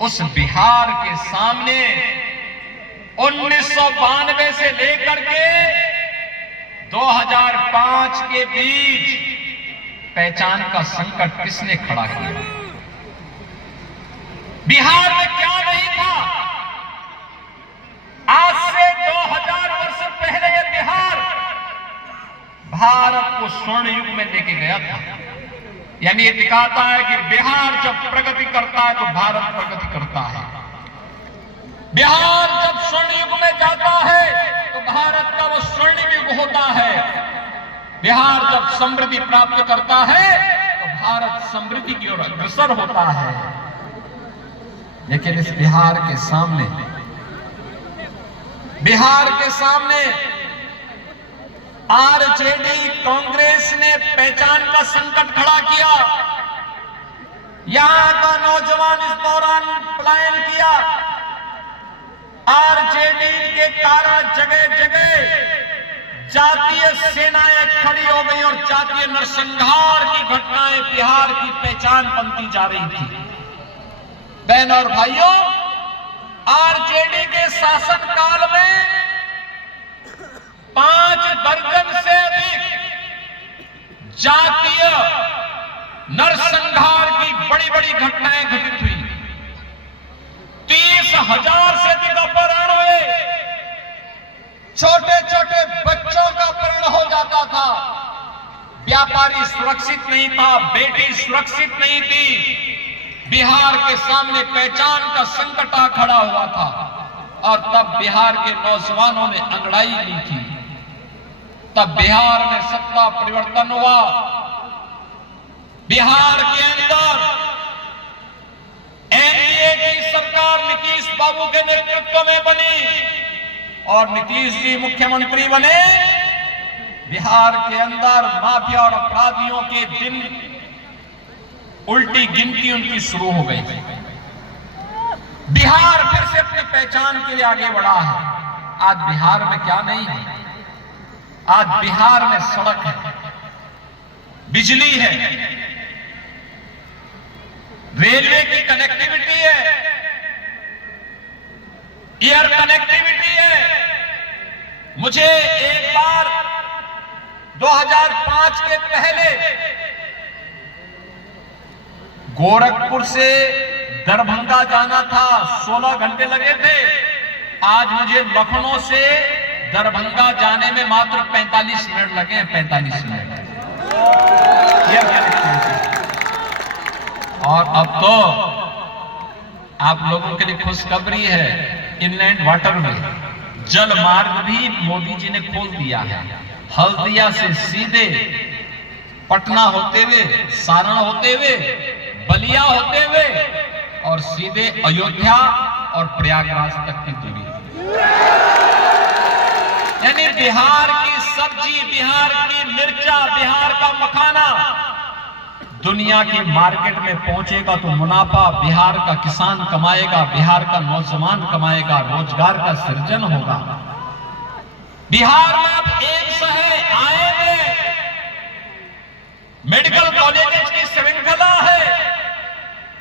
उस बिहार के सामने 1992 से लेकर के 2005 के बीच पहचान का संकट किसने खड़ा किया? बिहार में क्या नहीं था? आज से 2000 वर्ष पहले यह बिहार भारत को स्वर्ण युग में लेके गया था। यानी ये दिखाता है कि बिहार जब प्रगति करता है तो भारत प्रगति करता है। बिहार जब स्वर्ण युग में जाता है तो भारत का वो स्वर्णिम युग होता है। बिहार जब समृद्धि प्राप्त करता है तो भारत समृद्धि की ओर अग्रसर होता है। लेकिन इस बिहार के सामने आरजेडी कांग्रेस ने पहचान का संकट खड़ा किया। यहां का नौजवान इस दौरान पलायन किया। आरजेडी के कारण जगह जगह जातीय सेनाएं खड़ी हो गई और जातीय नरसंहार की घटनाएं बिहार की पहचान बनती जा रही थी। बहन और भाइयों, आरजेडी के शासनकाल में 5 दर्जन से अधिक जातीय नरसंहार की बड़ी बड़ी घटनाएं घटित हुई। 30,000 से अधिक अपहरण हुए। छोटे छोटे बच्चों का अपहरण हो जाता था। व्यापारी सुरक्षित नहीं था, बेटी सुरक्षित नहीं थी। बिहार के सामने पहचान का संकट आ खड़ा हुआ था और तब बिहार के नौजवानों ने अंगड़ाई ली थी। तब बिहार में सत्ता परिवर्तन हुआ। बिहार के अंदर एनडीए की सरकार नीतीश बाबू के नेतृत्व में बनी और नीतीश जी मुख्यमंत्री बने। बिहार के अंदर माफिया और अपराधियों के दिन उल्टी गिनती उनकी शुरू हो गई। बिहार फिर से अपनी पहचान के लिए आगे बढ़ा है। आज बिहार में क्या नहीं है? आज बिहार में सड़क है, बिजली है, रेलवे की कनेक्टिविटी है, एयर कनेक्टिविटी है। मुझे एक बार 2005 के पहले गोरखपुर से दरभंगा जाना था, 16 घंटे लगे थे। आज मुझे लखनऊ से दरभंगा जाने में मात्र 45 मिनट लगे हैं। 45 मिनट। और अब तो आप लोगों के लिए खुशखबरी है, इनलैंड वाटरवे, जल मार्ग भी मोदी जी ने खोल दिया है। हल्दिया से सीधे पटना होते हुए, सारण होते हुए, बलिया होते हुए और सीधे अयोध्या और प्रयागराज तक की दूरी। यानी बिहार की सब्जी, बिहार की मिर्चा, बिहार का मखाना दुनिया की मार्केट में पहुंचेगा तो मुनाफा बिहार का किसान कमाएगा, बिहार का नौजवान कमाएगा, रोजगार का सृजन होगा। बिहार में अब एम्स है, आए मेडिकल कॉलेजेस की श्रृंखला है,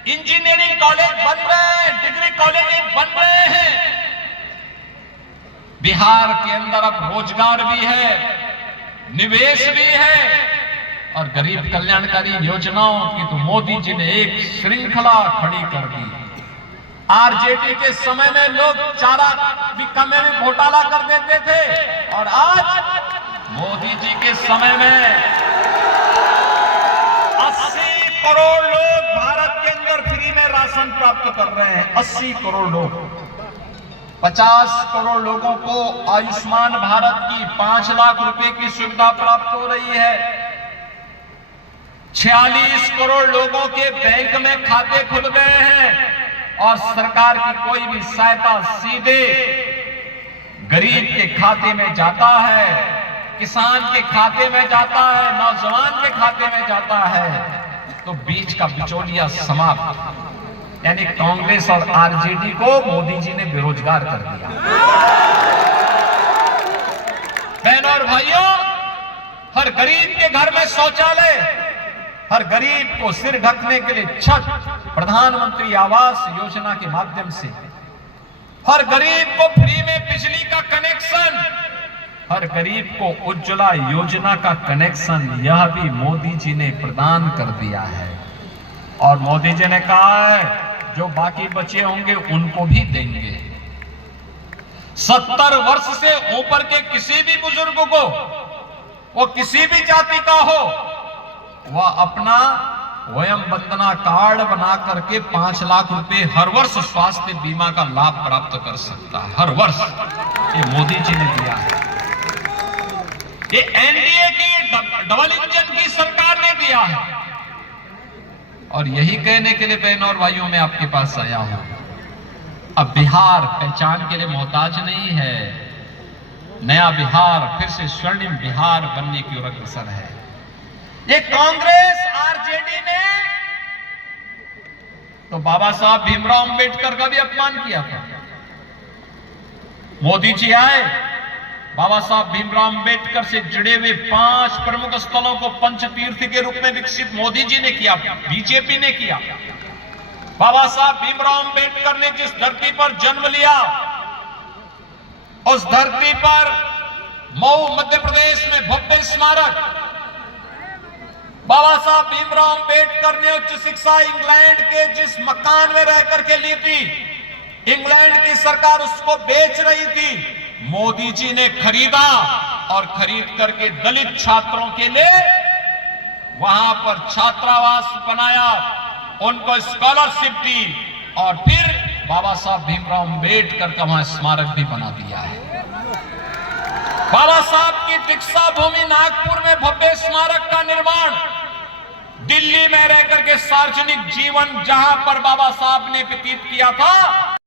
इंजीनियरिंग कॉलेज बन रहे हैं, डिग्री कॉलेज बन रहे हैं। बिहार के अंदर अब रोजगार भी है, निवेश भी है और गरीब कल्याणकारी योजनाओं की तो मोदी जी ने एक श्रृंखला खड़ी कर दी। आरजेडी के समय में लोग चारा में भी घोटाला कर देते थे और आज मोदी जी के समय में 80 करोड़ लोग भारत के अंदर फ्री में राशन प्राप्त कर रहे हैं। 80 करोड़ लोग। 50 करोड़ लोगों को आयुष्मान भारत की 5 लाख रुपए की सुविधा प्राप्त हो रही है। 46 करोड़ लोगों के बैंक में खाते खुल गए हैं और सरकार की कोई भी सहायता सीधे गरीब के खाते में जाता है, किसान के खाते में जाता है, नौजवान के खाते में जाता है। तो बीच का बिचौलिया समाप्त। यानी कांग्रेस और आरजेडी को मोदी जी ने बेरोजगार कर दिया। बहनों और भाइयों, हर गरीब के घर में शौचालय, हर गरीब को सिर ढकने के लिए छत, प्रधानमंत्री आवास योजना के माध्यम से हर गरीब को फ्री में बिजली का कनेक्शन, हर गरीब को उज्ज्वला योजना का कनेक्शन, यह भी मोदी जी ने प्रदान कर दिया है। और मोदी जी ने कहा है जो बाकी बचे होंगे उनको भी देंगे। 70 वर्ष से ऊपर के किसी भी बुजुर्ग को, वो किसी भी जाति का हो, वह अपना वयम वंदना कार्ड बना करके 5 लाख रुपए हर वर्ष स्वास्थ्य बीमा का लाभ प्राप्त कर सकता है। हर वर्ष ये मोदी जी ने दिया है। ये एनडीए की डबल इंजन की सरकार ने दिया है। और यही कहने के लिए बहनों और भाइयों मैं आपके पास आया हूं, अब बिहार पहचान के लिए मोहताज नहीं है। नया बिहार फिर से स्वर्णिम बिहार बनने की ओर अग्रसर है। ये कांग्रेस आरजेडी ने तो बाबा साहब भीमराव अंबेडकर का भी अपमान किया था। मोदी जी आए, बाबा साहब भीमराव अंबेडकर से जुड़े हुए 5 प्रमुख स्थलों को पंचतीर्थ के रूप में विकसित मोदी जी ने किया, बीजेपी ने किया। बाबा साहब भीमराव अंबेडकर ने जिस धरती पर जन्म लिया, उस धरती पर मऊ मध्य प्रदेश में भव्य स्मारक, बाबा साहब भीमराव अंबेडकर ने उच्च शिक्षा इंग्लैंड के जिस मकान में रह करके ली थी, इंग्लैंड की सरकार उसको बेच रही थी, मोदी जी ने खरीदा और खरीद करके दलित छात्रों के लिए वहां पर छात्रावास बनाया, उनको स्कॉलरशिप दी और फिर बाबा साहब भीमराव अंबेडकर का वहां स्मारक भी बना दिया है। बाबा साहब की दीक्षा भूमि नागपुर में भव्य स्मारक का निर्माण, दिल्ली में रहकर के सार्वजनिक जीवन जहां पर बाबा साहब ने व्यतीत किया था,